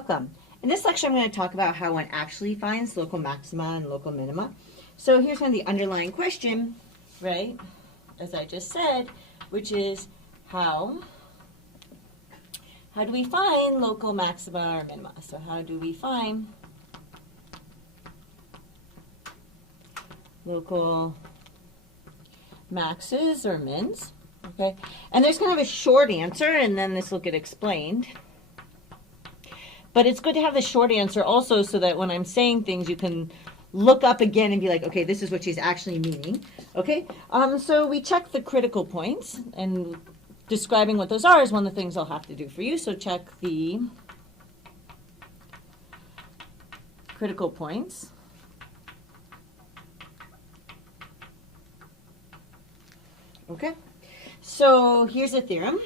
welcome. In this lecture, I'm going to talk about how one actually finds local maxima and local minima. So here's kind of the underlying question, right, as I just said, which is how do we find local maxima or minima? So how do we find local maxes or mins? Okay, and there's kind of a short answer, and then this will get explained. But it's good to have the short answer also so that when I'm saying things, you can look up again and be like, okay, this is what she's actually meaning. Okay, so we check the critical points, and describing what those are is one of the things I'll have to do for you. So check the critical points. Okay, so here's a theorem,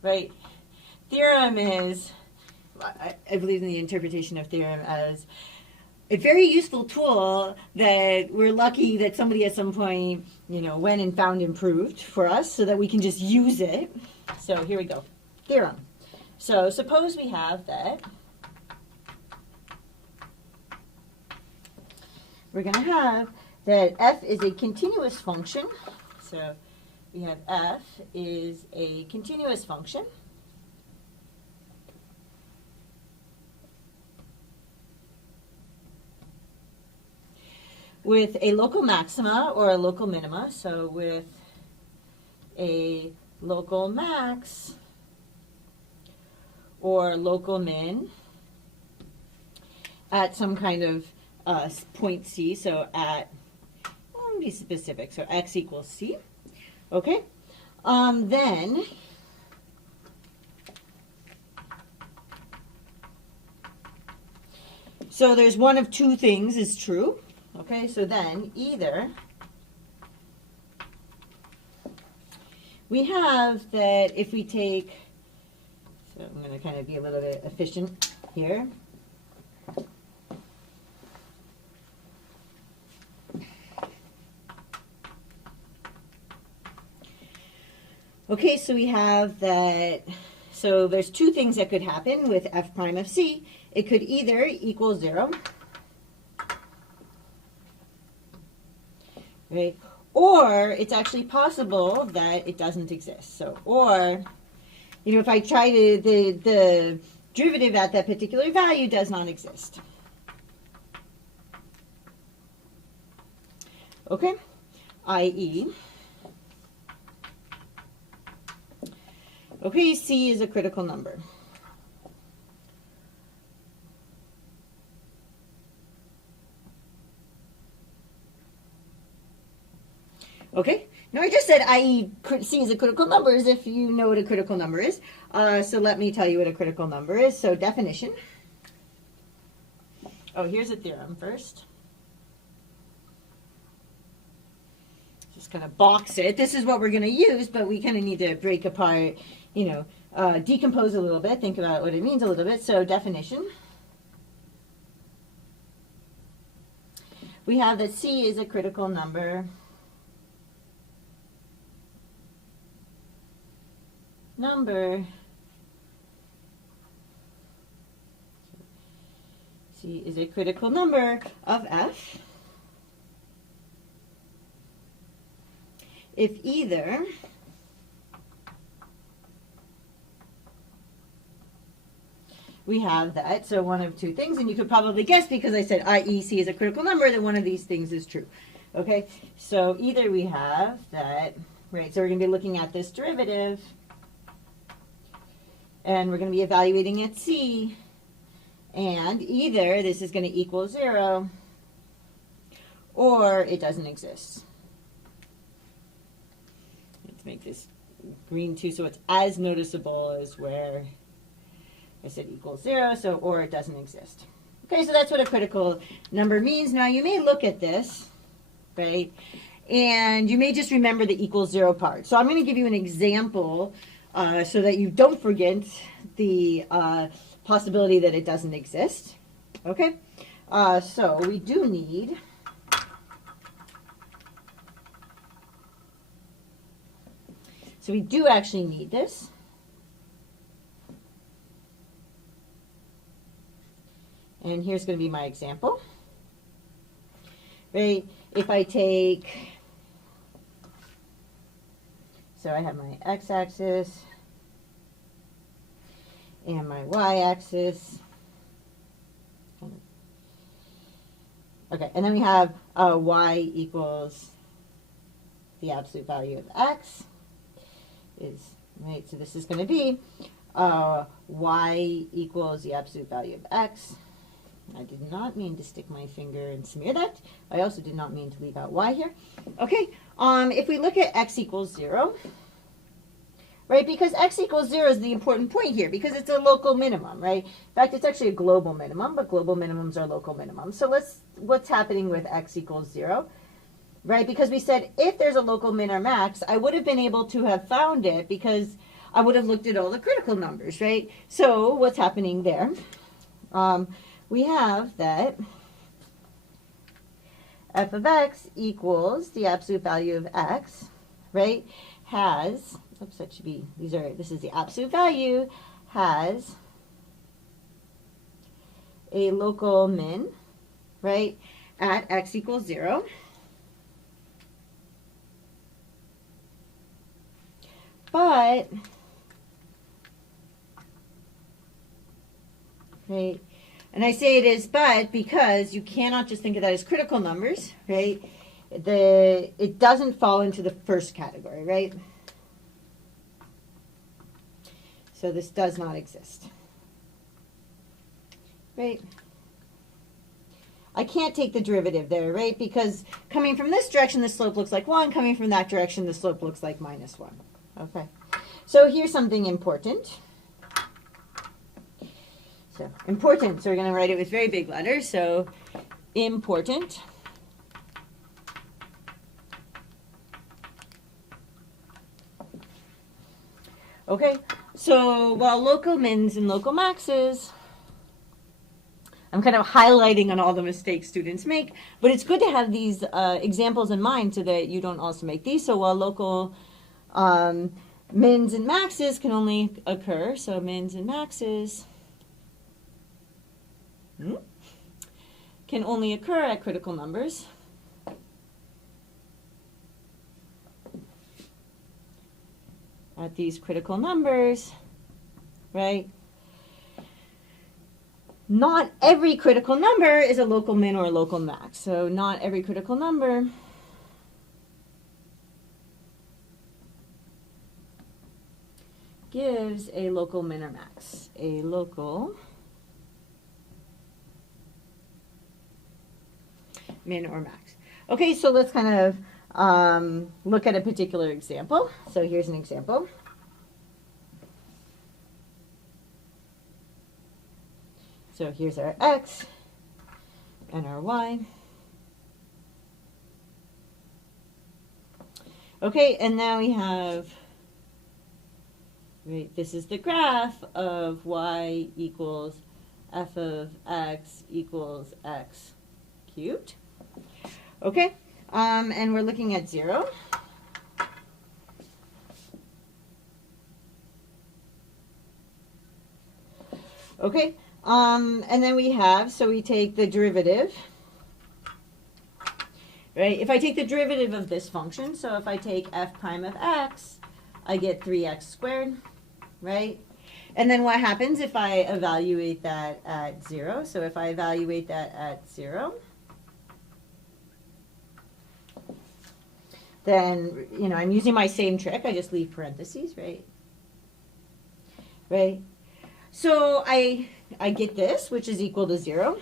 right? Theorem is, I believe in the interpretation of theorem as a very useful tool that we're lucky that somebody at some point, went and found and proved for us so that we can just use it. So here we go, theorem. So suppose we have that we're going to have that f is a continuous function. So we have f is a continuous function with a local maxima or a local minima. So with a local max or local min at some kind of point C. So at, let me be specific, so x equals C. Okay, then so there's one of two things is true. Okay, so then either we have that if we take, so I'm going to kind of be a little bit efficient here. Okay, so we have that, so there's two things that could happen with f prime of c. It could either equal 0, right? Or it's actually possible that it doesn't exist. So, or, if I try to, the derivative at that particular value does not exist. Okay, i.e., okay, C is a critical number. Okay, now I just said i.e. C is a critical number as if you know what a critical number is. So let me tell you what a critical number is. So definition. Oh, here's a theorem first. Just kind of box it. This is what we're going to use, but we kind of need to break apart, decompose a little bit, think about what it means a little bit. So definition. We have that C is a critical number. C is a critical number of f if either we have that, so one of two things, and you could probably guess because I said i.e. C is a critical number that one of these things is true. Okay, so either we have that, right, so we're going to be looking at this derivative, and we're going to be evaluating at C, and either this is going to equal 0, or it doesn't exist. Let's make this green too so it's as noticeable as where I said equals 0, so or it doesn't exist. Okay, so that's what a critical number means. Now you may look at this, right, and you may just remember the equals 0 part. So I'm going to give you an example so that you don't forget the possibility that it doesn't exist. Okay, so we do need So we do actually need this. And here's going to be my example. Right? If I take, so I have my x-axis and my y-axis. Okay, and then we have y equals the absolute value of x is, right, so this is going to be y equals the absolute value of x. I did not mean to stick my finger and smear that. I also did not mean to leave out y here. Okay, if we look at x equals 0, right, because x equals 0 is the important point here, because it's a local minimum, right? In fact, it's actually a global minimum, but global minimums are local minimums. So what's happening with x equals 0? Right, because we said if there's a local min or max, I would have been able to have found it because I would have looked at all the critical numbers, right? So what's happening there? We have that f of x equals the absolute value of x, right, has, oops, that should be, this is the absolute value, has a local min, right, at x equals 0. But, right, and I say it is but because you cannot just think of that as critical numbers, right? It doesn't fall into the first category, right? So this does not exist, right? I can't take the derivative there, right? Because coming from this direction, the slope looks like 1. Coming from that direction, the slope looks like minus 1. Okay, so here's something important. So important, so we're going to write it with very big letters. So important. Okay, so while local mins and local maxes, I'm kind of highlighting on all the mistakes students make, but it's good to have these examples in mind so that you don't also make these. So while local mins and maxes can only occur, so mins and maxes can only occur at critical numbers. At these critical numbers, right? Not every critical number is a local min or a local max. So not every critical number gives a local min or max. A local min or max. Okay, so let's kind of look at a particular example. So here's an example. So here's our x and our y. Okay, and now we have, right, this is the graph of y equals f of x equals x cubed. Okay, and we're looking at 0. Okay, and then we have, so we take the derivative, right? If I take the derivative of this function, so if I take f prime of x, I get 3x squared, right? And then what happens if I evaluate that at 0? So if I evaluate that at 0, then, you know, I'm using my same trick. I just leave parentheses, right? Right? So I get this, which is equal to 0.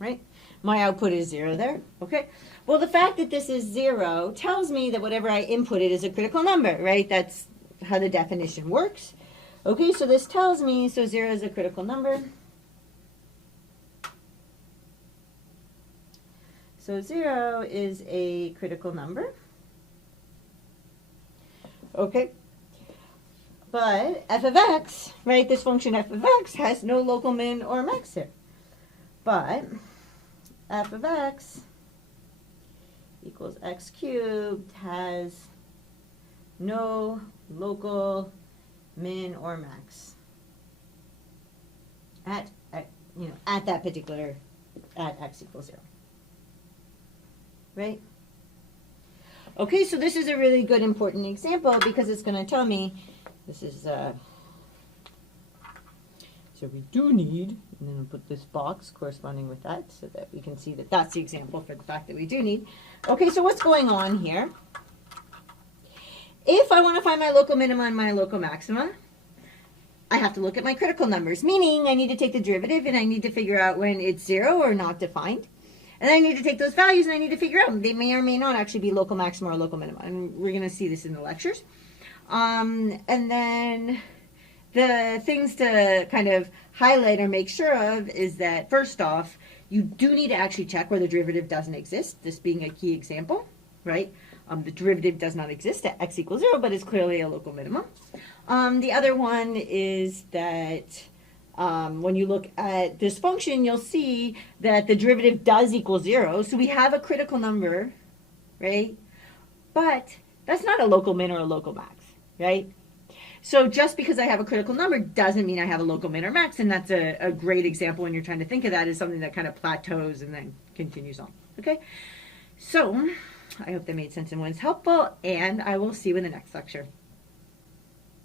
Right? My output is 0 there. Okay? Well, the fact that this is 0 tells me that whatever I inputted is a critical number, right? That's how the definition works. Okay, so this tells me, so 0 is a critical number. So 0 is a critical number. Okay. But f of x, right, this function f of x has no local min or max here. But f of x equals x cubed has no local min or max. at at that particular, at x equals 0. Right? Okay, so this is a really good important example because it's going to tell me this is, so we do need, and then we'll put this box corresponding with that so that we can see that that's the example for the fact that we do need. Okay, so what's going on here? If I want to find my local minima and my local maxima, I have to look at my critical numbers, meaning I need to take the derivative and I need to figure out when it's 0 or not defined. And I need to take those values and I need to figure out they may or may not actually be local maxima or local minima. And we're going to see this in the lectures. And then the things to kind of highlight or make sure of is that, first off, you do need to actually check where the derivative doesn't exist, this being a key example, right? The derivative does not exist at x equals 0, but is clearly a local minimum. The other one is that when you look at this function, you'll see that the derivative does equal 0. So we have a critical number, right? But that's not a local min or a local max, right? So just because I have a critical number doesn't mean I have a local min or max. And that's a great example when you're trying to think of that as something that kind of plateaus and then continues on, okay? So I hope that made sense and was helpful, and I will see you in the next lecture.